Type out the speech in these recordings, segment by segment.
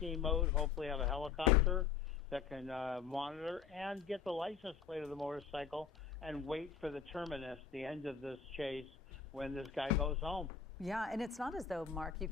safety mode, hopefully have a helicopter that can monitor and get the license plate of the motorcycle and wait for the terminus, the end of this chase, when this guy goes home. Yeah, and it's not as though, Mark, you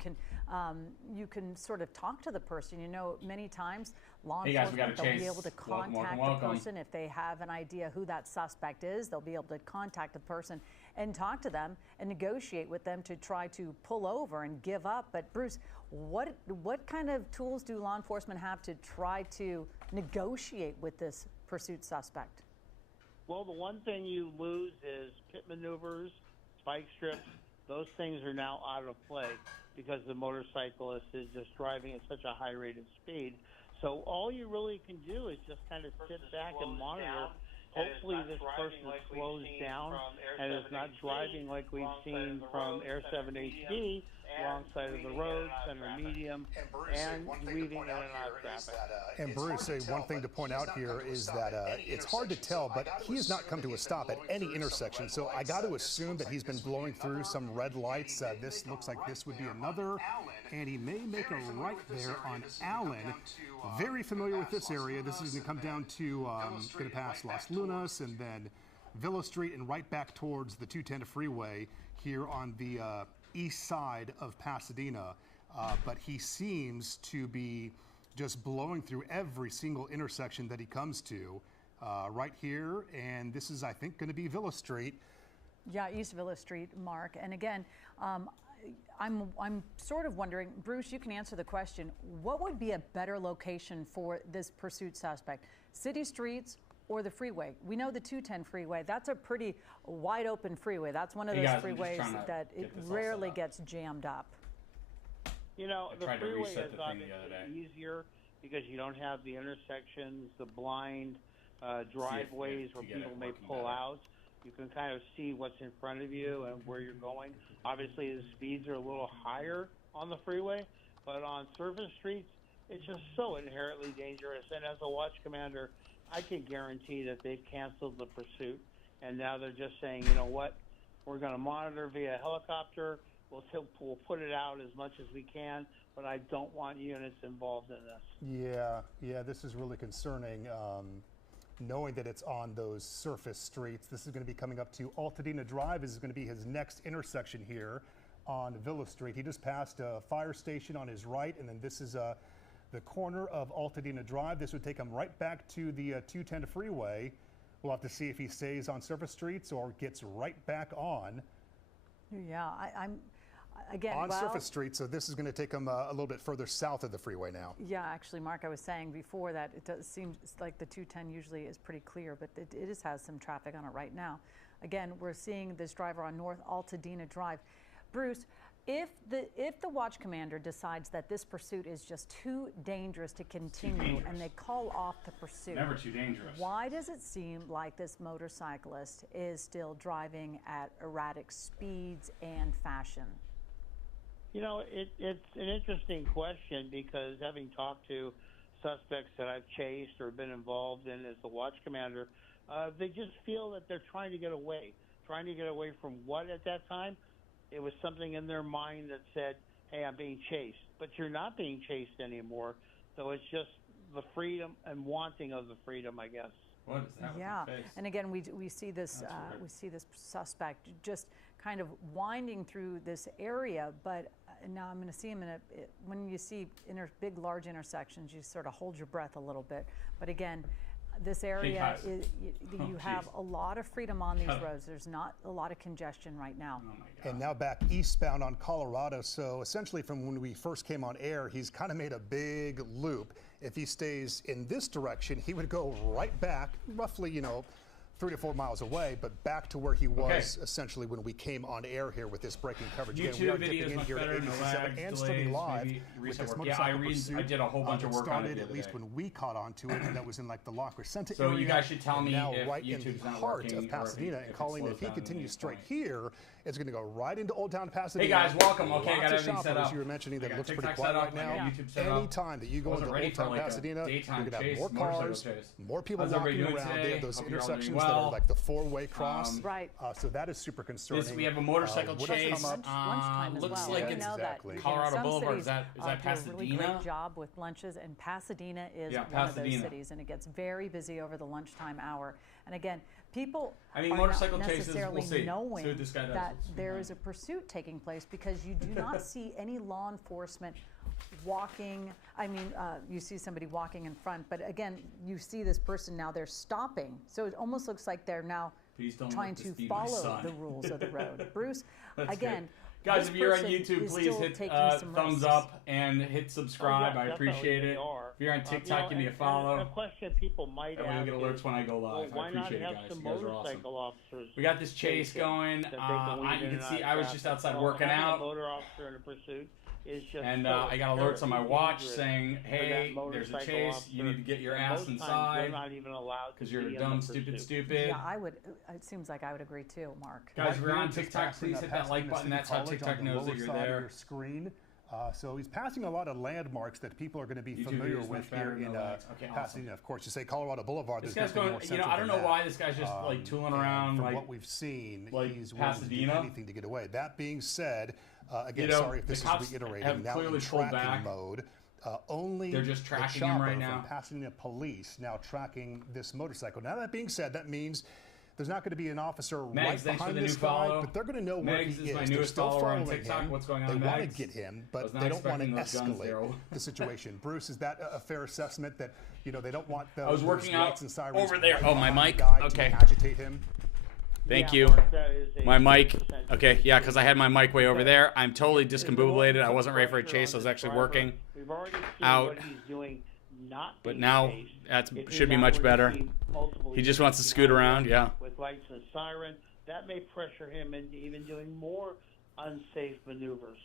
can sort of talk to the person. You know, many times law enforcement, they'll be able to contact the person if they have an idea who that suspect is. They'll be able to contact the person and talk to them and negotiate with them to try to pull over and give up. But Bruce, what kind of tools do law enforcement have to try to negotiate with this pursuit suspect? Well, the one thing you lose is pit maneuvers, spike strips. Those things are now out of play because the motorcyclist is just driving at such a high rate of speed. So all you really can do is just kind of sit back and monitor. Hopefully this person slows down and is not driving like we've seen from Air 7 HD, wrong side of the road, center medium, and weaving in and out of traffic. And Bruce, one thing to point out here is that it's hard to tell, but he has not come to a stop at any intersection. So I got to assume that he's been blowing through some red lights. This looks like this would be another, and he may make a right there on Allen. Very familiar with this area. This is going to come down to, going to pass Las Lunas and then Villa Street and right back towards the 210 freeway here on the east side of Pasadena. But he seems to be just blowing through every single intersection that he comes to right here. And this is, I think, going to be Villa Street. Yeah, East Villa Street, Mark. And again, I'm sort of wondering, Bruce, you can answer the question, what would be a better location for this pursuit suspect? City streets or the freeway? We know the 210 freeway, that's a pretty wide open freeway. That's one of those freeways that it rarely gets jammed up. You know, the freeway is obviously easier because you don't have the intersections, the blind driveways where people may pull out. You can kind of see what's in front of you and where you're going. Obviously, the speeds are a little higher on the freeway, but on surface streets, it's just so inherently dangerous. And as a watch commander, I can guarantee that they've canceled the pursuit, and now they're just saying, you know what, we're going to monitor via helicopter. We'll put it out as much as we can, but I don't want units involved in this. Yeah, this is really concerning. Knowing that it's on those surface streets. This is going to be coming up to Altadena Drive. This is going to be his next intersection here on Villa Street. He just passed a fire station on his right, and then this is the corner of Altadena Drive. This would take him right back to the 210 freeway. We'll have to see if he stays on surface streets or gets right back on. Yeah, I'm again on surface streets, so this is going to take him a little bit further south of the freeway now. Yeah, actually, Mark, I was saying before that it does seem like the 210 usually is pretty clear, but it has some traffic on it right now. Again, we're seeing this driver on North Altadena Drive. Bruce, if the watch commander decides that this pursuit is just too dangerous to continue and they call off the pursuit, never too dangerous. Why does it seem like this motorcyclist is still driving at erratic speeds and fashion? You know, it's an interesting question because having talked to suspects that I've chased or been involved in as the watch commander, they just feel that they're trying to get away from what at that time? It was something in their mind that said, hey, I'm being chased. But you're not being chased anymore, so it's just the freedom and wanting of the freedom, I guess. What is that? Yeah, and again, we see this suspect just kind of winding through this area, but now I'm going to see him in when you see big, large intersections, you sort of hold your breath a little bit. But again, this area, you have a lot of freedom on these roads. There's not a lot of congestion right now. Oh my God. And now back eastbound on Colorado. So essentially from when we first came on air, he's kind of made a big loop. If he stays in this direction, he would go right back, roughly, 3 to 4 miles away, but back to where he was essentially when we came on air here with this breaking coverage. YouTube Again, we are video dipping in here at 87 and streaming live with this motorcycle pursuit. I did a whole bunch of work on it. At least when we caught on to it, and that was in like the La Crescenta So area. you guys should tell me now if right YouTube's in the not heart working of Pasadena, and calling if he continues straight here, It's going to go right into Old Town Pasadena. Hey guys, welcome. Okay, I got everything set up. As you were mentioning, that looks pretty quiet right now. Anytime that you go into Old Town Pasadena, you're going to have more cars, more people walking around. They have those intersections that are like the four-way cross. Right. So that is super concerning. We have a motorcycle chase. Looks like it's Colorado Boulevard. Is that Pasadena? Really great job with lunches, and Pasadena is one of those cities, and it gets very busy over the lunchtime hour. And again, people are motorcycle not chases, necessarily knowing that there is a pursuit taking place, because you do not see any law enforcement walking. You see somebody walking in front, but again, you see this person now, they're stopping. So it almost looks like they're now trying to follow the rules of the road. Bruce, again, guys, if you're on YouTube, please hit thumbs up and hit subscribe. I appreciate it. If you're on TikTok, give me a follow. A question people might ask: you'll get alerts when I go live. Why I appreciate not it, have guys. some You guys are motorcycle awesome. officers? We got this chase going. You can see I was just outside working out. A motor officer in a pursuit is just I got alerts on my watch saying, "Hey, there's a chase. You need to get your ass inside." They're not even allowed because you're dumb, stupid. Yeah, I would. It seems like I would agree too, Mark. Guys, if you're on TikTok, please hit that like button. That's how TikTok knows that you're there. Your screen. So he's passing a lot of landmarks that people are going to be familiar with here in Pasadena. Of course, you say Colorado Boulevard. This guy's going. I don't know why this guy's just like tooling around. From like what we've seen, like he's willing to do anything to get away. That being said, again, sorry if this is reiterating. Now in tracking mode. Only they're just tracking him right now. From Pasadena police now tracking this motorcycle. Now that being said, that means there's not going to be an officer right behind this guy, but they're going to know where he is. My newest follower on TikTok. What's going on, They want to get him, but they don't want to escalate the situation. Bruce, is that a fair assessment that they don't want the lights and sirens over there? Oh, my mic. Okay. Agitate him. Thank you. My mic. Okay, yeah, because I had my mic way over there. I'm totally discombobulated. I wasn't ready for a chase. I was actually working out. But now that should be much better. He just wants to scoot around, yeah. With lights and siren, that may pressure him into even doing more unsafe maneuvers.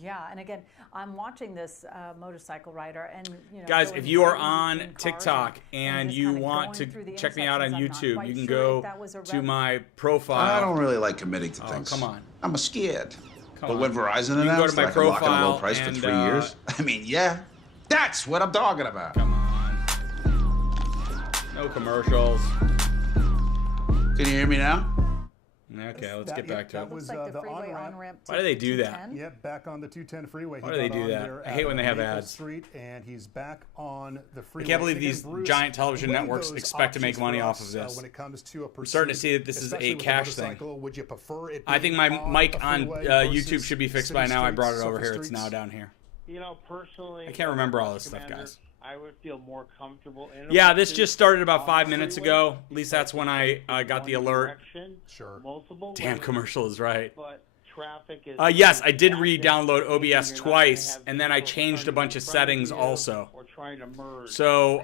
Yeah, and again, I'm watching this motorcycle rider, and guys, if you are on TikTok and you want to check me out on YouTube, you can go to my profile. I don't really like committing to things. Come on, I'm scared. But when Verizon announced that I can lock in a low price for 3 years, yeah, that's what I'm talking about. Come on, no commercials. Can you hear me now? Okay, let's get back to it. That was like the freeway on-ramp. Why do they do that? Yep, back on the 210 freeway. Why do they do that? I hate when they have ads. Street, and he's back on the freeway. I can't believe these giant television networks expect to make money off of this. When it comes to a pursuit, I'm starting to see that this is a cash thing. Would you prefer it? I think my mic on YouTube should be fixed by now. I brought it over here. It's now down here. Personally, I can't remember all this stuff, guys. I would feel more comfortable in this just started about 5 minutes ago. At least that's when I got the alert. Sure. Damn, commercial is right. But traffic is yes, I did re-download OBS twice, and then I changed a bunch of settings also. So,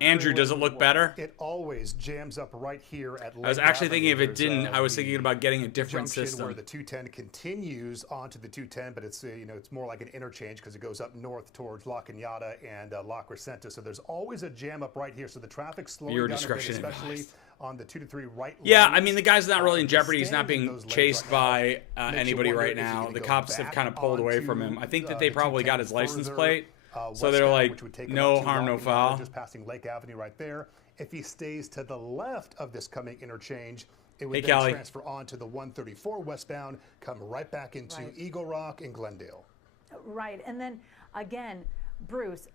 Andrew, does it look better? It always jams up right here at Lake I was actually thinking if Avenue. it didn't, I was thinking about getting a different system. Where the 210 continues onto the 210, but it's it's more like an interchange because it goes up north towards La Cañada and La Crescenta. So there's always a jam up right here. So the traffic's slowing down a bit, especially on the 2 to 3 right. Yeah, I mean the guy's not really in jeopardy. He's not being chased by anybody right now. The cops have kind of pulled away from him. I think that they probably got his license plate. So they're like, no harm, no foul. Just passing Lake Avenue right there. If he stays to the left of this coming interchange, it would then transfer on to the 134 westbound, come right back into Eagle Rock and Glendale. Right, and then again, Bruce,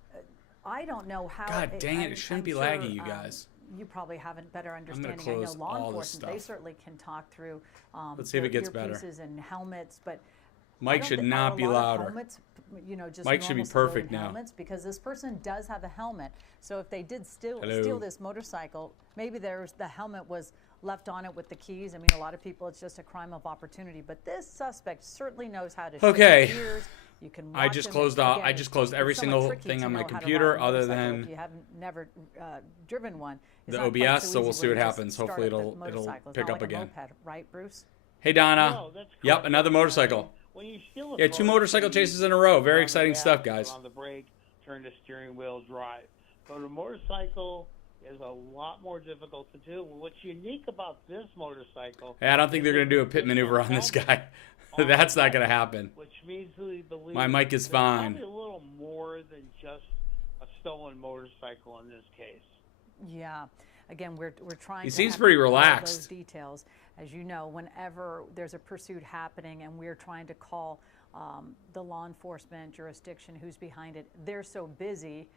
I don't know how. God dang it! It shouldn't be laggy, you guys. You probably have a better understanding. I'm gonna close I know law all enforcement, they certainly can talk through. Let's see if it gets better. And helmets, but Mike should not be louder. Helmets, just Mike should be perfect now. Helmets, because this person does have a helmet. So if they did steal this motorcycle, maybe the helmet was left on it with the keys. I mean, a lot of people, it's just a crime of opportunity. But this suspect certainly knows how to. Okay. You can I just closed off. I just closed every single thing on my computer, other than if you haven't never driven one. The OBS. So we'll see what happens. Hopefully, it'll pick up again. Moped, right, Bruce? Hey, Donna. Yep, another motorcycle. Yeah, 2 motorcycle chases in a row. Very exciting stuff, guys. On the brake, turn the steering wheel, drive. But a motorcycle is a lot more difficult to do. What's unique about this motorcycle... Hey, I don't think they're going to do a pit maneuver on this guy. That's not going to happen. Which means we believe my mic is fine. Probably a little more than just a stolen motorcycle in this case. Yeah. Again, we're trying. He to seems have pretty all relaxed. those details, as you know, whenever there's a pursuit happening and we're trying to call the law enforcement jurisdiction who's behind it, they're so busy,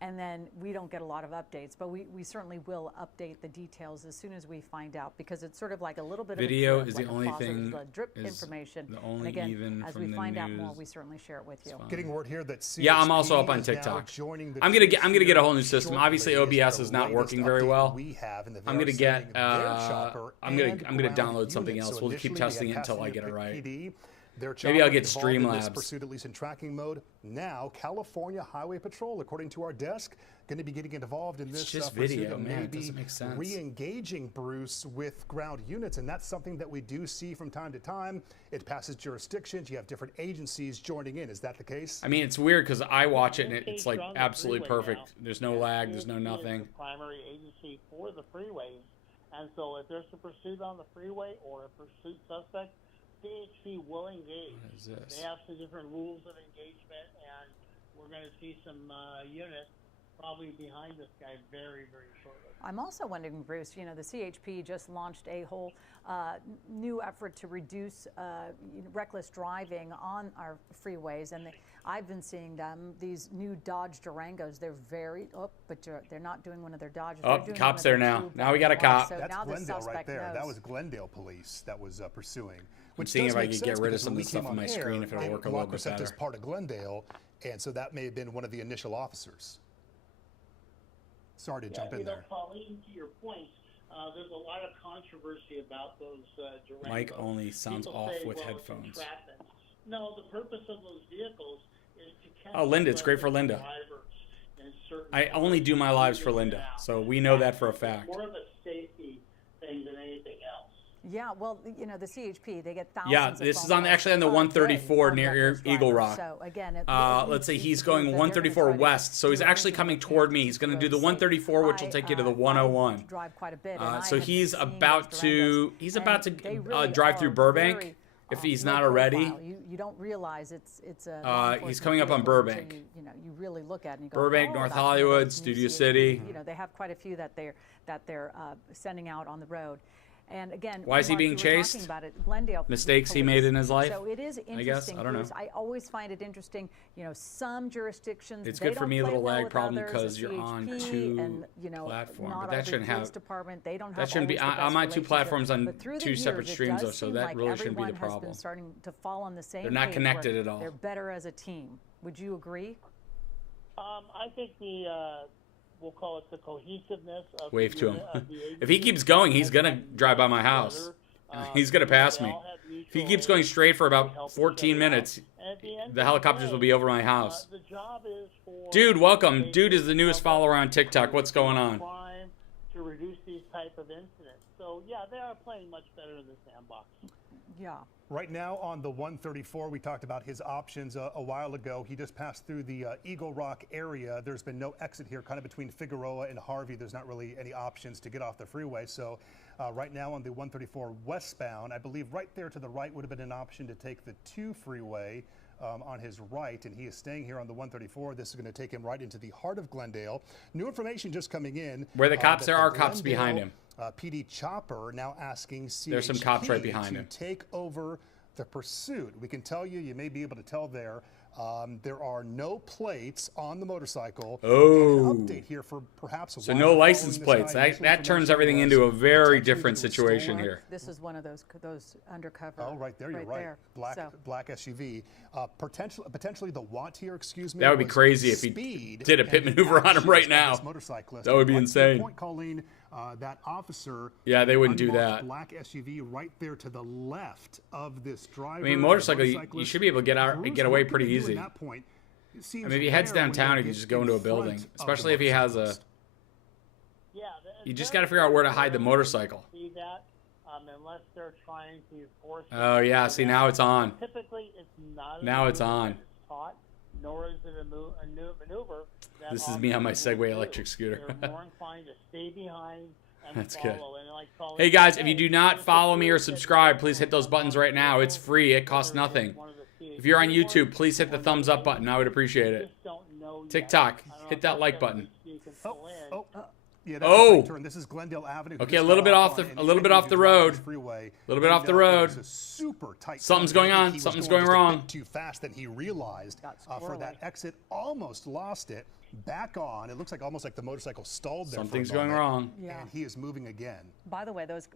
and then we don't get a lot of updates. But we certainly will update the details as soon as we find out, because it's sort of like a little bit video of a drip, is like the only thing. The drip information. The only and again, even as from we the find out news. more, we certainly share it with you. Getting word here that CHP I'm also up on TikTok. I'm gonna get a whole new system. Obviously, OBS is not working very well. I'm gonna get I'm gonna download something else. We'll keep testing it until I get it right. Maybe I'll get Streamlabs. Pursuit, at least in tracking mode. Now, California Highway Patrol, according to our desk, going to be getting involved in this. It's just pursuit video, and man. It maybe doesn't make sense. Re-engaging Bruce with ground units, and that's something that we do see from time to time. It passes jurisdictions. You have different agencies joining in. Is that the case? I mean, it's weird because I watch it and it's like absolutely perfect. There's no lag. There's no nothing. The primary agency for the freeways, and so if there's a pursuit on the freeway or a pursuit suspect, CHP will engage. What is this? They have some different rules of engagement, and we're going to see some units probably behind this guy very, very shortly. I'm also wondering, Bruce, you know, the CHP just launched a whole new effort to reduce reckless driving on our freeways, and I've been seeing them, these new Dodge Durangos. They're very, but they're not doing one of their Dodges. Oh, the cop's there now. Now we got a cop. So that's now Glendale the right there. knows. That was Glendale police that was pursuing. I'm seeing if I could get rid of some of the stuff on my screen if it'll work a little bit better. is part of Glendale, and so that may have been one of the initial officers. Sorry to jump in there. Pauline, to your point, there's a lot of controversy about those Durangos. Mic only sounds People off say, with well, headphones. No, the purpose of those vehicles is to catch Oh, Linda, it's great for Linda. I only do my lives for Linda, so we know that for a fact. More of a safety thing than anything else. Yeah, well, you know, the CHP, they get thousands. Yeah, this is actually on the 134 near Eagle Rock. So again, let's say he's going 134 west, so he's actually coming toward me. He's going to do the 134, which will take you to the 101. Drive quite a bit. So he's about to drive through Burbank. If he's not already, you don't realize it's a. He's coming up on Burbank. You really look at it and you go, Burbank, North Hollywood, Studio City. You know, they have quite a few that they're sending out on the road. And again, why is he being chased? About it, Glendale mistakes he made in his life. So it is interesting. I guess I don't know. I always find it interesting. You know, some jurisdictions. It's good for me, a little lag problem, because you're on two platforms. But that shouldn't have. They don't have that shouldn't be. I'm on two platforms on two separate streams, though, so that really shouldn't be the problem. Has been starting to fall on the same. They're not connected at all. They're better as a team. Would you agree? I think we'll call it the cohesiveness of wave to him. If he keeps going, he's gonna drive by my house. He's gonna pass me. If he keeps going straight for about 14 minutes, the helicopters will be over my house. Dude, welcome. Dude is the newest follower on TikTok. What's going on? To reduce these type of incidents. So yeah, they are playing much better in the sandbox. Yeah. Right now on the 134, we talked about his options a while ago. He just passed through the Eagle Rock area. There's been no exit here, kind of between Figueroa and Harvey. There's not really any options to get off the freeway. So right now on the 134 westbound, I believe right there to the right would have been an option to take the 2 freeway on his right, and he is staying here on the 134. This is going to take him right into the heart of Glendale. New information just coming in. Where the cops, there are cops behind him. PD Chopper now asking CHP there's some cops right behind him. Take over the pursuit. We can tell you may be able to tell there. There are no plates on the motorcycle. Oh. An update here for perhaps a so no license plates. That turns everything into a very different situation here. This is one of those undercover. Oh, right there, you're right. Black SUV. Potentially the want here, excuse me. That would be crazy if he did a pit maneuver on him right now. That would be insane. Point, Colleen, that officer. Yeah, they wouldn't do that. Black SUV right there to the left of this driver. I mean, motorcycle, you should be able to get away pretty easy. That point, I mean, if he heads downtown, he can just go into a building, especially if he has a. Yeah, you just got to figure out where to hide the motorcycle. See that, unless they're trying to force. Oh yeah, see now it's on. Typically, it's not. Now it's on. nor is it a new maneuver. This is me on my Segway electric scooter. They're more inclined to stay behind and That's follow. good. And like follow. Hey guys, if you do not follow me or subscribe, please hit those buttons right now. It's free. It costs nothing. If you're on YouTube, please hit the thumbs up button. I would appreciate it. TikTok, hit that like button. Yeah, that's a right turn. This is Glendale Avenue. Okay, a little bit off the road. Freeway. A little bit off the road. Super tight. Something's going on. Something's going wrong. Too fast than he realized for that exit. Almost lost it. Back on. It looks like almost like the motorcycle stalled there. Something's going wrong. Yeah. And he is moving again. By the way, those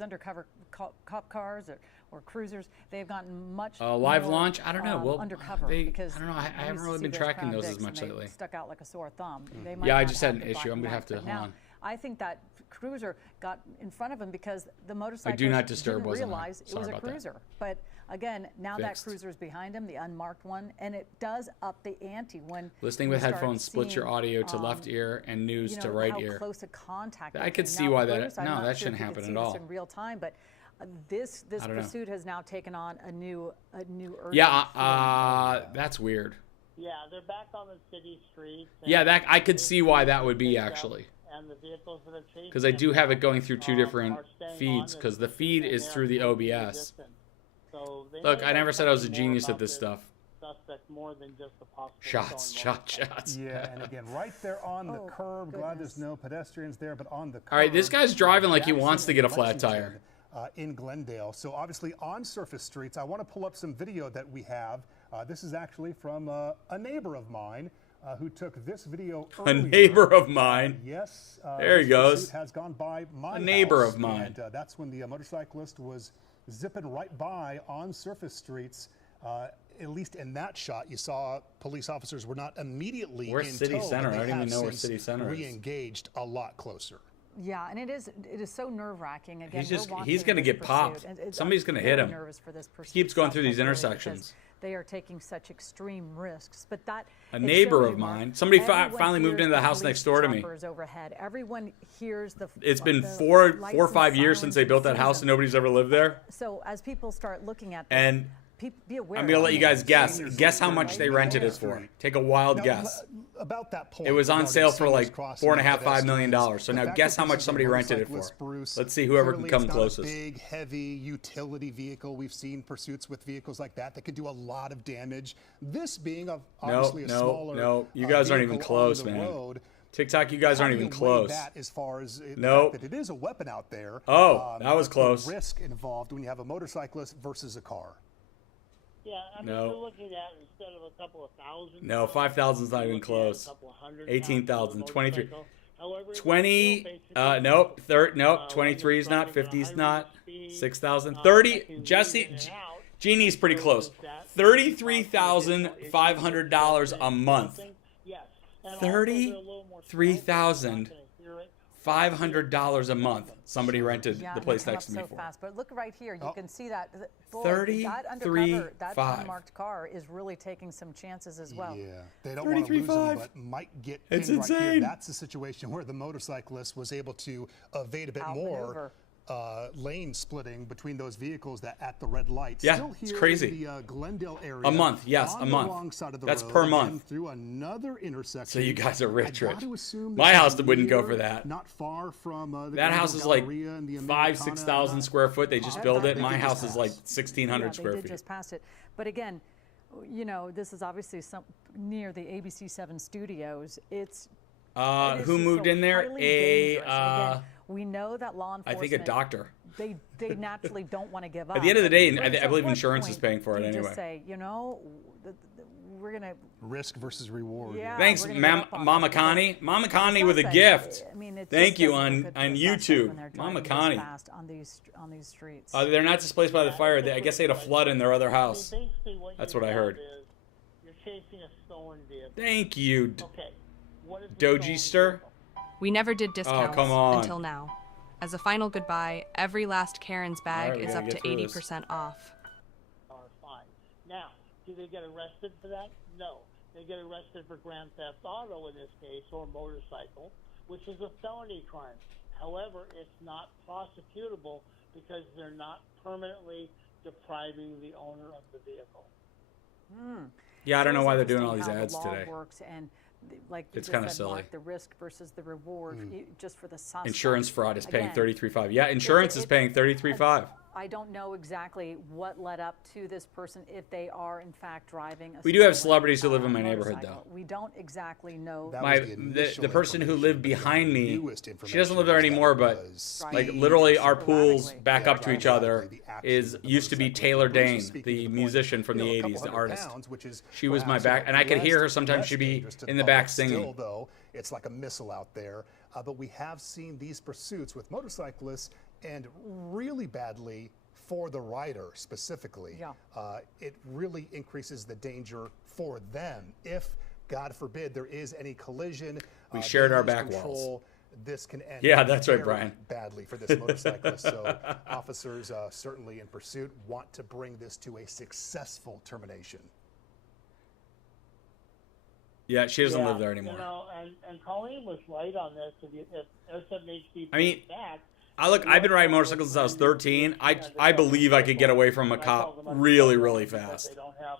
undercover cop cars or cruisers, they've gotten much live more, launch. I don't know. Well, undercover because I don't know. I haven't really been tracking those as much lately. Stuck out like a sore thumb. Yeah, I just had an issue. I'm gonna have to hold on. I think that cruiser got in front of him because the motorcycle Do Not Disturb didn't wasn't on. realize it was a cruiser. But again, now that cruiser's behind him, the unmarked one, and it does up the ante when listening with headphones splits your audio to left ear and news to right ear. Close a contact. I could see why that. No, that shouldn't happen at all. In real time, but this pursuit has now taken on a new urgency. Yeah, that's weird. Yeah, they're back on the city streets. Yeah, that I could see why that would be actually. And the vehicles that are chasing because I do have it going through two different feeds because the feed is through the OBS. Look, I never said I was a genius at this stuff. More than just shots. Yeah, and again, right there on the curb. Glad there's no pedestrians there, but on the curb. All right, this guy's driving like he wants to get a flat tire. In Glendale. So obviously on surface streets, I want to pull up some video that we have. This is actually from a neighbor of mine who took this video earlier. A neighbor of mine. Yes. There he goes. Has gone by my a neighbor house, of mine. And that's when the motorcyclist was zipping right by on surface streets. At least in that shot, you saw police officers were not immediately Where's in City tow, Center? I don't even know where City Center is. Re-engaged a lot closer. Yeah, and it is so nerve-wracking. Again, he's going to get popped. Somebody's going to hit him. Nervous for this he keeps going through these intersections. They are taking such extreme risks. But that a neighbor of mine, somebody finally moved into the house next door to me. Overhead. Everyone hears the. It's been four or 5 years since they built that house, and nobody's ever lived there. So as people start looking at this, and be aware. I'm gonna let you guys guess. Guess how much they rented it for. Take a wild guess. About that point, it was on sale for like $4.5–5 million. So now guess how much somebody rented it for. Let's see whoever can come closest. Big, heavy utility vehicle. We've seen pursuits with vehicles like that could do a lot of damage. This being obviously a smaller. No, you guys aren't even close, man. TikTok, you guys aren't even close. As far as nope. That it is a weapon out there. Oh, that was close. The risk involved when you have a motorcyclist versus a car. Yeah, I mean, we're looking at instead of a couple of thousand. No, 5,000 is not even close. 18,000, 23. 20, nope, 23 is not, 50 is not, 6,000, 30, Jeannie's pretty close. $33,500 a month. $33,500 somebody rented the place next to me for. Fast, but look right here, you can see that. Boy, that undercover, that unmarked car is really taking some chances as well. Yeah, they don't want to lose them, but might get it's right insane. Here. That's a situation where the motorcyclist was able to evade a bit more. Lane splitting between those vehicles that at the red light. Yeah, Still it's crazy. In the Glendale area. A month, yes, a month. That's per month. Through another intersection. So you guys are rich. My house wouldn't go for that. Not far from that house is like 5,000–6,000 square foot. They just built it. My house is like 1,600 square feet. They just passed it, but again, you know, this is obviously near the ABC7 studios. Who moved in there? Again, we know that law enforcement. I think a doctor. They naturally don't want to give up. At the end of the day, I believe insurance is paying for it anyway. Just say, you know, we're gonna risk versus reward. Yeah, thanks, Mama Connie. Mama Connie with a gift. I mean, Thank you on YouTube, Mama Connie. On these streets. They're not displaced by the fire. I guess they had a flood in their other house. That's what I heard. You're chasing a stolen vehicle. Thank you, okay. Dogester. We never did discounts until now. As a final goodbye, every last Karen's bag is up to 80% off. Fine. Now, do they get arrested for that? No. They get arrested for grand theft auto in this case, or motorcycle, which is a felony crime. However, it's not prosecutable because they're not permanently depriving the owner of the vehicle. Yeah, I don't know why they're doing all these ads the law today. Works and like it's kind of silly. Mark, the risk versus the reward just for the suspect. Insurance fraud is paying $33,500. Yeah, insurance is paying $33,500. I don't know exactly what led up to this person, if they are in fact driving a We do have celebrities who live in my neighborhood, though. We don't exactly know. The person who lived behind me, she doesn't live there anymore, but like literally our pools back up to each other used to be Taylor Dane, the musician from the 80s, the artist. She was my back, and I could hear her sometimes. She'd be in the back singing. Though it's like a missile out there, but we have seen these pursuits with motorcyclists, and really badly for the rider specifically. It really increases the danger for them if, God forbid, there is any collision. We shared our back walls. This can end that's right, Brian. badly for this motorcyclist. So officers certainly in pursuit want to bring this to a successful termination. Yeah, she doesn't live there anymore. You know, and Colleen was right on this. If S7HD back, I've been riding motorcycles since I was 13. I believe I could get away from a cop really, really fast. They don't have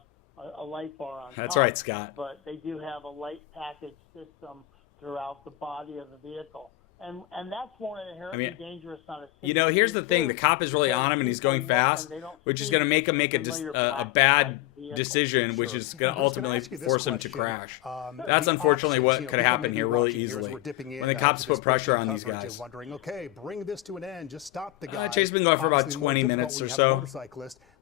a light bar on That's top, right, Scott. But they do have a light package system throughout the body of the vehicle. And that's more inherently dangerous on a city. You know, here's the thing. The cop is really on him, and he's going fast, which is going to make him make a bad decision, which is going to ultimately force him to crash. That's unfortunately what could happen here really easily when the cops put pressure on these guys. Wondering, okay, bring this to an end. Just stop the guy. Chase has been going for about 20 minutes or so.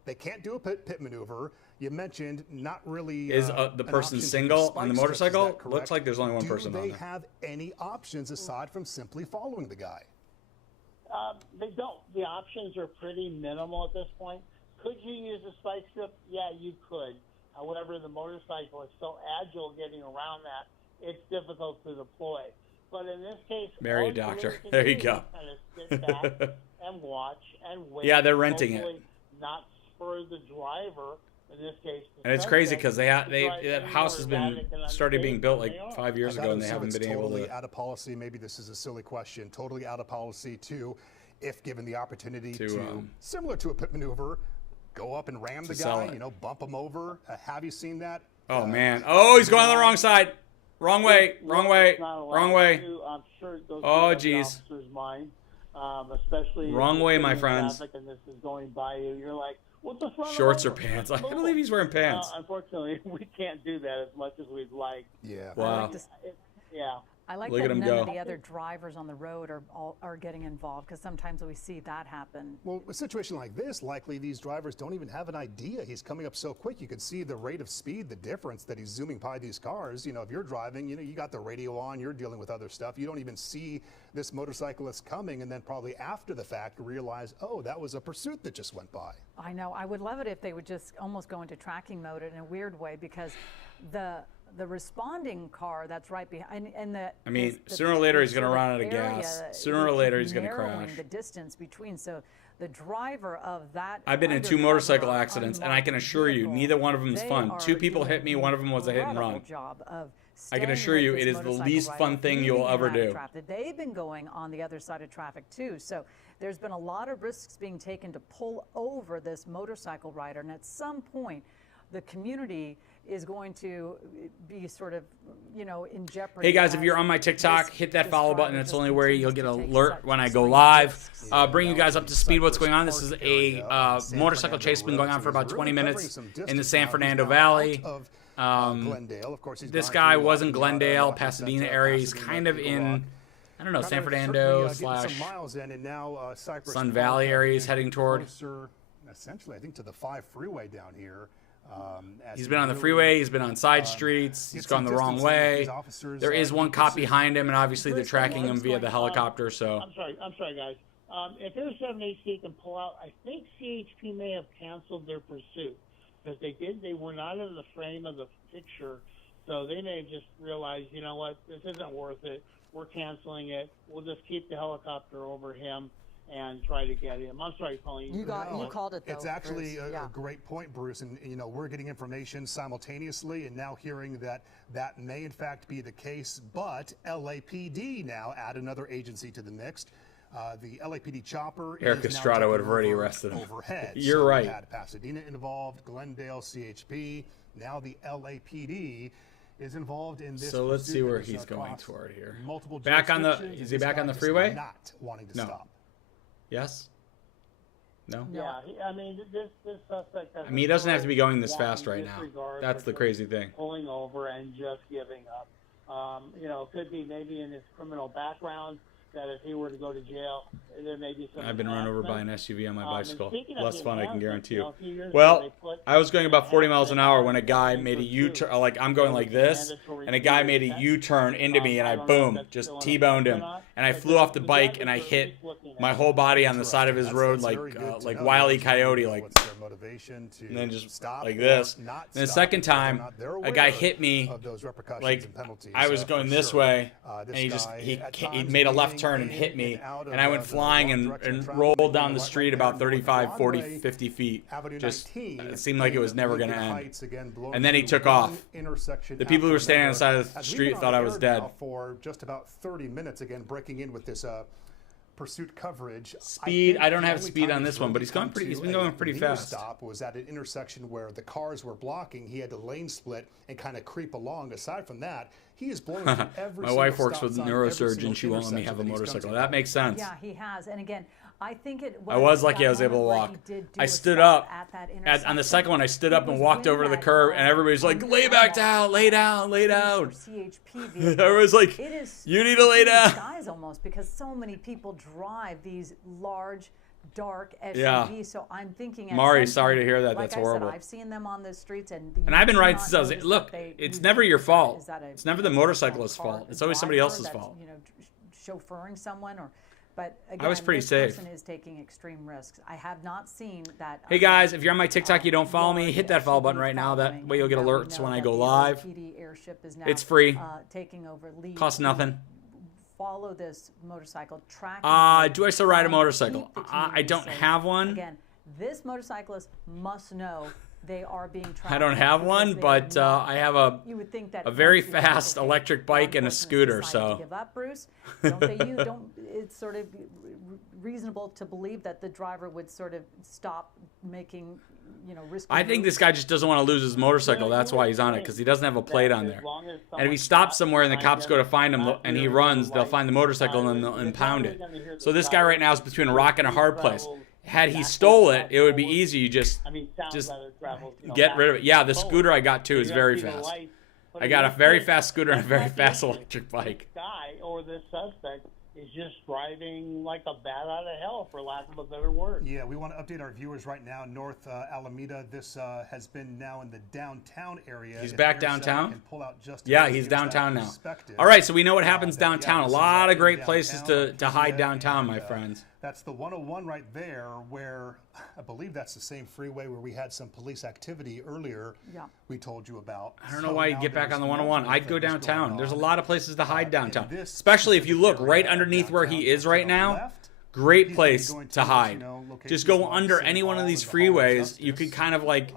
They can't do a pit maneuver. You mentioned not really. Is the person single on the motorcycle? Looks like there's only one person on there. Do they have any options aside from simply following the guy? They don't. The options are pretty minimal at this point. Could you use a spike strip? Yeah, you could. However, the motorcycle is so agile getting around that, it's difficult to deploy. But in this case, marry a doctor. There you go. Kind of sit back and watch and wait. Yeah, they're renting it. Not spur the driver. In this case, and it's crazy because that house has been started being built like 5 years ago, and they haven't been able to. Totally out of policy. Maybe this is a silly question. Totally out of policy too, if given the opportunity to similar to a pit maneuver, go up and ram the guy. You know, bump him over. Have you seen that? Oh man! Oh, he's going on the wrong side. Wrong way. Wrong way. Wrong way. I'm sure it goes oh through jeez. The officer's mind, especially wrong way, my friends. And this is going by you. You're like. Shorts or pants? I believe he's wearing pants. Unfortunately, we can't do that as much as we'd like. Yeah. Wow. I like that none of the other drivers on the road are getting involved, because sometimes we see that happen. Well, a situation like this, likely these drivers don't even have an idea. He's coming up so quick. You can see the rate of speed, the difference that he's zooming by these cars. You know, if you're driving, you know, you got the radio on, you're dealing with other stuff. You don't even see this motorcyclist coming, and then probably after the fact realize, oh, that was a pursuit that just went by. I know. I would love it if they would just almost go into tracking mode in a weird way, because the responding car that's right behind, and I mean, sooner or later he's going to run out of gas. Sooner or later he's going to crash. The distance between, so the driver of that. I've been in 2 motorcycle accidents, and I can assure you, neither one of them is fun. 2 people hit me. One of them was a hit and run. I can assure you, it is the least fun thing you will ever do. They've been going on the other side of traffic too, so there's been a lot of risks being taken to pull over this motorcycle rider, and at some point, the community is going to be sort of, you know, in jeopardy. Hey guys, if you're on my TikTok, hit that follow button. It's only where you'll get an alert when I go live. Bring you guys up to speed what's going on. This is a motorcycle chase been going on for about 20 minutes in the San Fernando Valley. This guy was in Glendale, Pasadena area. He's kind of in, I don't know, San Fernando / Sun Valley area he's heading toward. Essentially, I think to the 5 freeway down here. He's been on the freeway, he's been on side streets, he's gone the wrong way. There is one cop behind him, and obviously they're tracking him via the helicopter, so. I'm sorry, guys. If there's 7HD can pull out, I think CHP may have canceled their pursuit, because they were not in the frame of the picture, so they may have just realized, you know what, this isn't worth it, we're canceling it, we'll just keep the helicopter over him and try to get him. I'm sorry, Colleen. You called it, though. It's actually a great point, Bruce. And, you know, we're getting information simultaneously and now hearing that that may, in fact, be the case. But LAPD now add another agency to the mix. The LAPD chopper Eric Estrada would have already arrested him. Overhead. You're right. We had Pasadena involved, Glendale, CHP. Now the LAPD is involved in this. So let's see where he's going toward here. Back on the, is he back on the freeway? Not wanting to stop. Yes? No? Yeah, I mean, this suspect has he doesn't have to be going this fast right now. That's the crazy thing. Pulling over and just giving up. You know, could be maybe in his criminal background that if he were to go to jail, there may be some. I've been run over by an SUV on my bicycle. Less fun, I can guarantee you. Well, I was going about 40 miles an hour when a guy made a U-turn. Like, I'm going like this, and a guy made a U-turn into me, and I, boom, just T-boned him. And I flew off the bike, and I hit my whole body on the side of his road like Wile E. Coyote, like, and then just like this. And the second time, a guy hit me, like, I was going this way, and he made a left turn and hit me, and I went flying and rolled down the street about 35, 40, 50 feet. Just, it seemed like it was never going to end. And then he took off. The people who were standing on the side of the street thought I was dead. For just about 30 minutes, again, breaking in with this pursuit coverage. Speed, I don't have speed on this one, but he's been going pretty fast. Stop was at an intersection where the cars were blocking. He had to lane split and kind of creep along. Aside from that, he is blowing through every My wife works with a neurosurgeon. She won't let me have a motorcycle. That makes sense. Yeah, he has. And again, I think it was. I was lucky I was able to walk. I stood up. On the second one, I stood up and walked over to the curb, and everybody's like, lay back down, lay down, lay down. Everybody's like, you need to lay down. Guys, almost, because so many people drive these large, dark SUVs. So I'm thinking. Mari, sorry to hear that. That's horrible. I've seen them on the streets, and I've been riding since I was. Look, it's never your fault. It's never the motorcyclist's fault. It's always somebody else's fault. You know, chauffeuring someone or. But again, I was pretty safe. This person is taking extreme risks. I have not seen that. Hey guys, if you're on my TikTok, you don't follow me, hit that follow button right now. That way you'll get alerts when I go live. It's free. Taking over lead. Costs nothing. Follow this motorcycle track. Do I still ride a motorcycle? I don't have one. Again, this motorcyclist must know they are being tracked. I don't have one, but I have a very fast electric bike and a scooter. So give up, Bruce. It's sort of reasonable to believe that the driver would sort of stop making, risky. I think this guy just doesn't want to lose his motorcycle. That's why he's on it, because he doesn't have a plate on there. And if he stops somewhere and the cops go to find him and he runs, they'll find the motorcycle and then they'll impound it. So this guy right now is between a rock and a hard place. Had he stole it, it would be easy. You just get rid of it. Yeah, the scooter I got too is very fast. I got a very fast scooter and a very fast electric bike. This guy or this suspect is just driving like a bat out of hell, for lack of a better word. Yeah, we want to update our viewers right now. North Alameda, this has been now in the downtown area. He's back downtown? Yeah, he's downtown now. All right, so we know what happens downtown. A lot of great places to hide downtown, my friends. That's the 101 right there, where I believe that's the same freeway where we had some police activity earlier. Yeah. We told you about. I don't know why you'd get back on the 101. I'd go downtown. There's a lot of places to hide downtown, especially if you look right underneath where he is right now. Great place to hide. Just go under any one of these freeways. You could kind of like,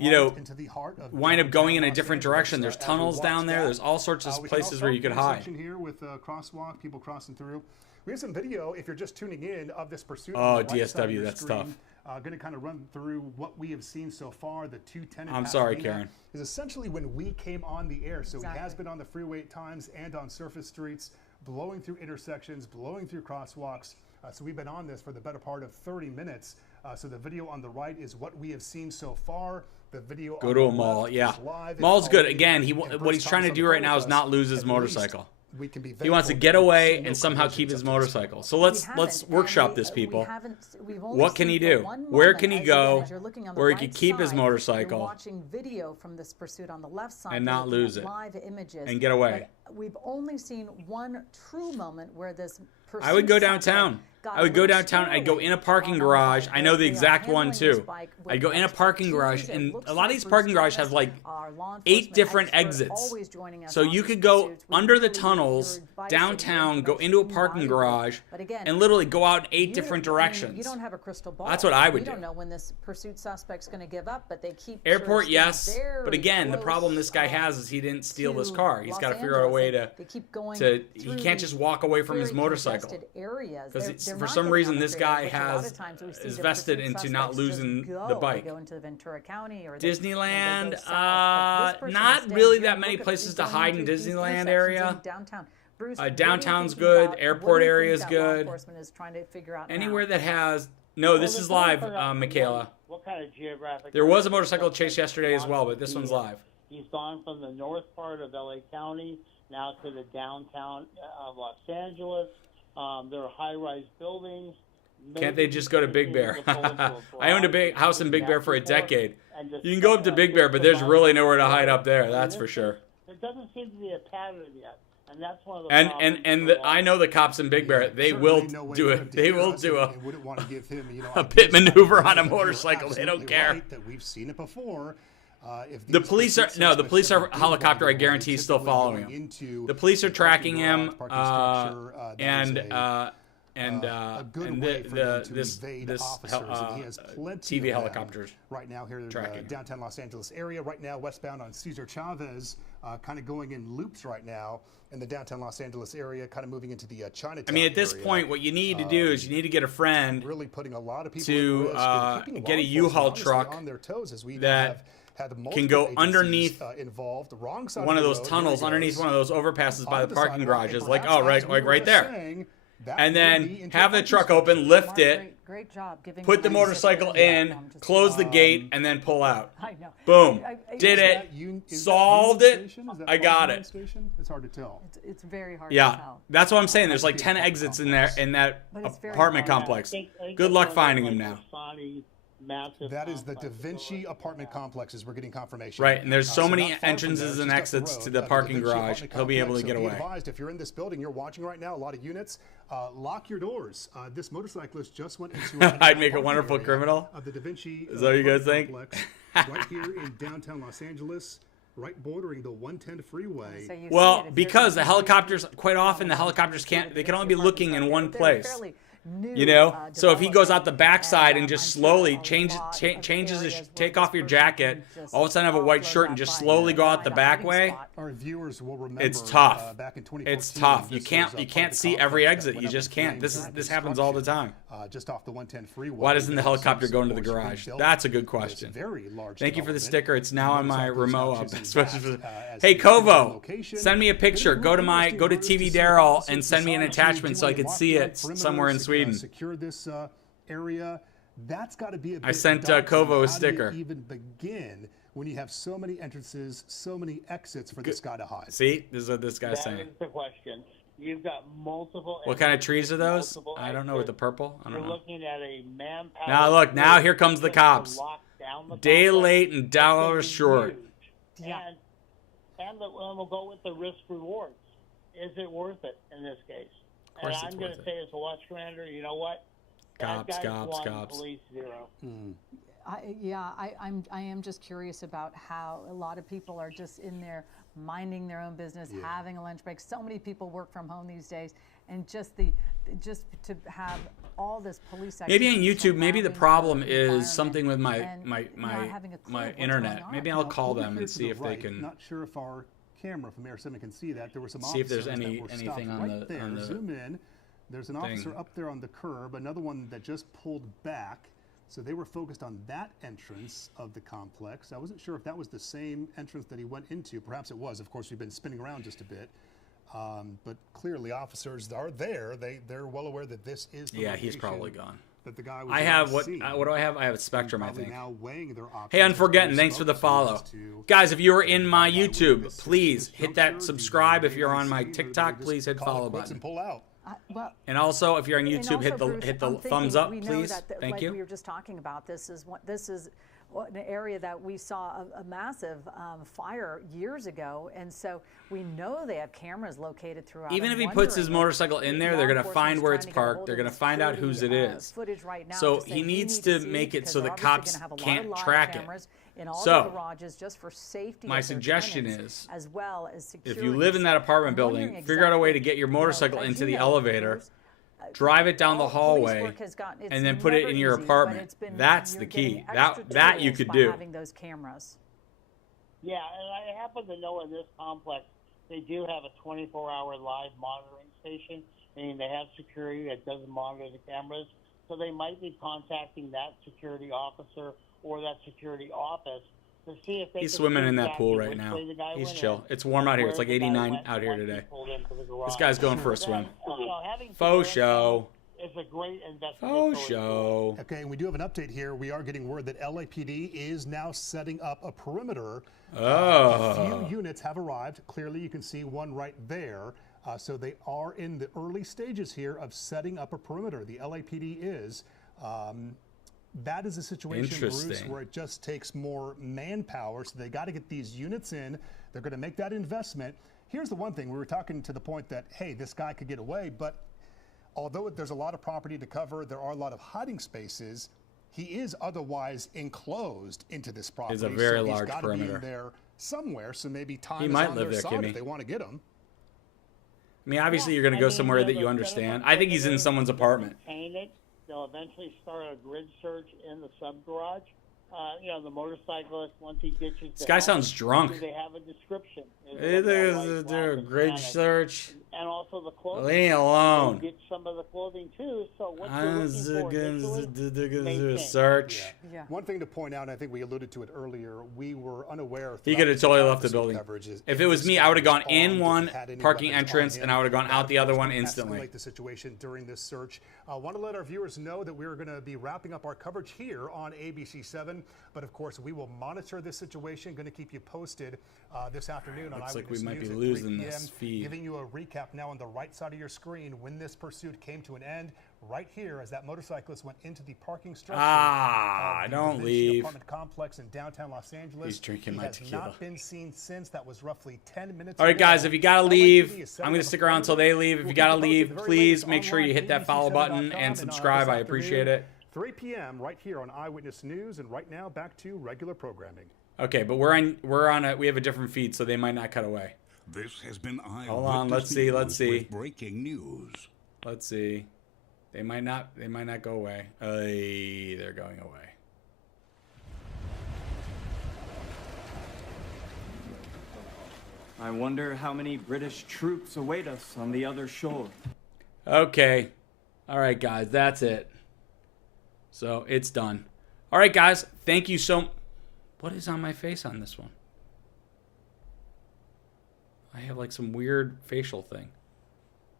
wind up going in a different direction. There's tunnels down there. There's all sorts of places where you could hide. Here with crosswalk, people crossing through. We have some video, if you're just tuning in, of this pursuit. Oh, DSW, that's tough. Going to kind of run through what we have seen so far. The 210. I'm sorry, Karen. Is essentially when we came on the air. So he has been on the freeway at times and on surface streets, blowing through intersections, blowing through crosswalks. So we've been on this for the better part of 30 minutes. So the video on the right is what we have seen so far. The video go to a mall. Yeah, mall's good. Again, what he's trying to do right now is not lose his motorcycle. He wants to get away and somehow keep his motorcycle. So let's workshop this, people. What can he do? Where can he go where he can keep his motorcycle and not lose it and get away? We've only seen one true moment where this person. I would go downtown. I would go downtown. I'd go in a parking garage. I know the exact one too. I'd go in a parking garage, and a lot of these parking garages have like 8 different exits. So you could go under the tunnels downtown, go into a parking garage, and literally go out in 8 different directions. You don't have a crystal ball. That's what I would do. You don't know when this pursuit suspect's going to give up, but they keep. Airport, yes, but again, the problem this guy has is he didn't steal this car. He's got to figure out a way way to. They keep going. He can't just walk away from his motorcycle. Because for some reason, this guy is vested into not losing the bike. Go into Ventura County or Disneyland, not really that many places to hide in Disneyland area. Downtown. Bruce, downtown's good. Airport area is good. Anywhere that has. No, this is live, Michaela. What kind of geographic? There was a motorcycle chase yesterday as well, but this one's live. He's gone from the north part of LA County now to the downtown of Los Angeles. There are high-rise buildings. Can't they just go to Big Bear? I owned a big house in Big Bear for a decade. You can go up to Big Bear, but there's really nowhere to hide up there. That's for sure. There doesn't seem to be a pattern yet. And that's one of the I know the cops in Big Bear. They will do it. They will do a pit maneuver on a motorcycle. They don't care. We've seen it before. The police are helicopter. I guarantee still following him. The police are tracking him, and this TV helicopters right now here in downtown Los Angeles area. Right now, westbound on Cesar Chavez, kind of going in loops right now in the downtown Los Angeles area, kind of moving into the Chinatown. I mean, at this point, what you need to do is you need to get a friend really putting a lot of people to get a U-Haul truck on their toes as we that can go underneath one of those tunnels, underneath one of those overpasses by the parking garages, like right there. And then have the truck open, lift it, put the motorcycle in, close the gate, and then pull out. Boom. Did it. Solved it. I got it. It's hard to tell. It's very hard to tell. That's what I'm saying. There's like 10 exits in there in that apartment complex. Good luck finding them now. That is the Da Vinci apartment complexes. We're getting confirmation. Right, and there's so many entrances and exits to the parking garage. He'll be able to get away. Advised, if you're in this building, you're watching right now, a lot of units, lock your doors. This motorcyclist just went into I'd make a wonderful criminal. Of the Da Vinci is that what you guys think? Right here in downtown Los Angeles, right bordering the 110 freeway. So well, because the helicopters, quite often the helicopters they can only be looking in one place. You know, so if he goes out the backside and just slowly changes his, take off your jacket, all of a sudden have a white shirt and just slowly go out the back way, our viewers will remember, it's tough. Back in 2014, it's tough. You can't see every exit. You just can't. This happens all the time. Just off the 110 freeway. Why doesn't the helicopter go into the garage? That's a good question. Thank you for the sticker. It's now on my remote. Hey Kovo, send me a picture. Go to TVDarryl and send me an attachment so I can see it somewhere in Sweden. Secure this area. That's got to be a bit I sent Kovo a sticker. How do you even begin when you have so many entrances, so many exits for this guy to hide? See, this is what this guy's saying. That is the question. You've got multiple. What kind of trees are those? I don't know. With the purple, I don't know. You're looking at a manpower. Now look. Now here comes the cops. Day late and dollar short. Yeah. And we'll go with the risk rewards. Is it worth it in this case? And I'm going to say as a watch commander, you know what? Cops. Police zero. I am just curious about how a lot of people are just in there minding their own business, having a lunch break. So many people work from home these days, and just to have all this police activity. Maybe on YouTube, maybe the problem is something with my internet. Maybe I'll call them and see if they can. Not sure if our camera from Air 7 can see that. There were some see if there's anything on the zoom in. There's an officer up there on the curb, another one that just pulled back. So they were focused on that entrance of the complex. I wasn't sure if that was the same entrance that he went into. Perhaps it was. Of course, we've been spinning around just a bit. But clearly officers are there. They're well aware that this is the location. He's probably gone. That the guy was I have what do I have? I have a Spectrum, I think. Now weighing their hey, Unforgetting, thanks for the follow. Guys, if you are in my YouTube, please hit that subscribe. If you're on my TikTok, please hit follow button. Pull out. And also, if you're on YouTube, hit the thumbs up, please. Thank you. We were just talking about this is an area that we saw a massive fire years ago, and so we know they have cameras located throughout. Even if he puts his motorcycle in there, they're going to find where it's parked. They're going to find out whose it is. So he needs to make it so the cops can't track it. So, just for safety my suggestion is, as well as if you live in that apartment building, figure out a way to get your motorcycle into the elevator, drive it down the hallway, and then put it in your apartment. That's the key. That you could do. Having those cameras. Yeah, and I happen to know in this complex they do have a 24-hour live monitoring station, meaning they have security that doesn't monitor the cameras. So they might be contacting that security officer or that security office to see if they He's swimming in that pool right now. He's chill. It's warm out here. It's like 89 out here today. This guy's going for a swim. Faux show. It's a great investment. Faux show. Okay, and we do have an update here. We are getting word that LAPD is now setting up a perimeter. A few units have arrived. Clearly, you can see one right there. So they are in the early stages here of setting up a perimeter. The LAPD is. That is a situation, Bruce, where it just takes more manpower. So they got to get these units in. They're going to make that investment. Here's the one thing. We were talking to the point that, hey, this guy could get away. But although there's a lot of property to cover, there are a lot of hiding spaces. He is otherwise enclosed into this property. It's a very large perimeter. perimeter. He's got to be in there somewhere. So maybe time he is might on live their there, side Kimmy. if they want to get him. I mean, obviously, you're going to go somewhere that you understand. I think he's in someone's apartment. They'll eventually start a grid search in the sub-garage. The motorcyclist, once he ditches this guy sounds drunk. They have a description. They're a grid search. And also the clothing. Leave me alone. Get some of the clothing, too. So what you're looking for do a search. Yeah. One thing to point out, and I think we alluded to it earlier, we were unaware. He could have totally left the building. If it was me, I would have gone in one parking entrance, and I would have gone out the other one instantly. Escalate the situation during this search. I want to let our viewers know that we're going to be wrapping up our coverage here on ABC7. But, of course, we will monitor this situation. Going to keep you posted this afternoon on Eyewitness Looks like we might be News losing 3 p.m. this feed. Giving you a recap now on the right side of your screen when this pursuit came to an end. Right here, as that motorcyclist went into the parking structure. Don't leave. Apartment complex in downtown Los Angeles. He's drinking my tequila. He has not been seen since. That was roughly 10 minutes All right, ago. guys, if you got to leave, I'm going to stick around until they leave. If you got to leave, please make sure you hit that follow button and subscribe. I appreciate it. 3 p.m. right here on Eyewitness News, and right now back to regular programming. Okay, but we have a different feed, so they might not cut away. This has been Eyewitness Hold on, let's see. Breaking news. Let's see. They might not go away. They're going away. I wonder how many British troops await us on the other shore. Okay. All right, guys, that's it. So it's done. All right, guys, thank you so much. What is on my face on this one? I have like some weird facial thing.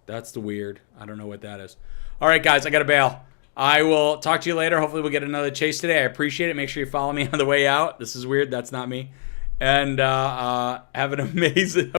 That's the weird. I don't know what that is. All right, guys, I got to bail. I will talk to you later. Hopefully we'll get another chase today. I appreciate it. Make sure you follow me on the way out. This is weird. That's not me. And have an amazing...